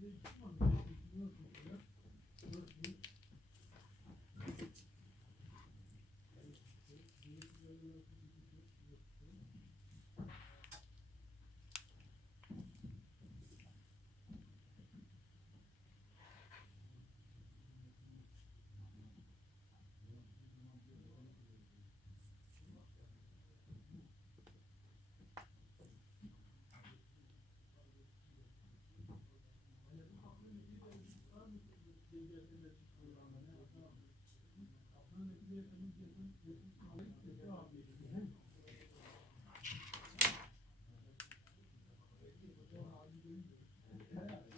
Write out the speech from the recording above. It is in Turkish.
Thank yeah, you. Thank you.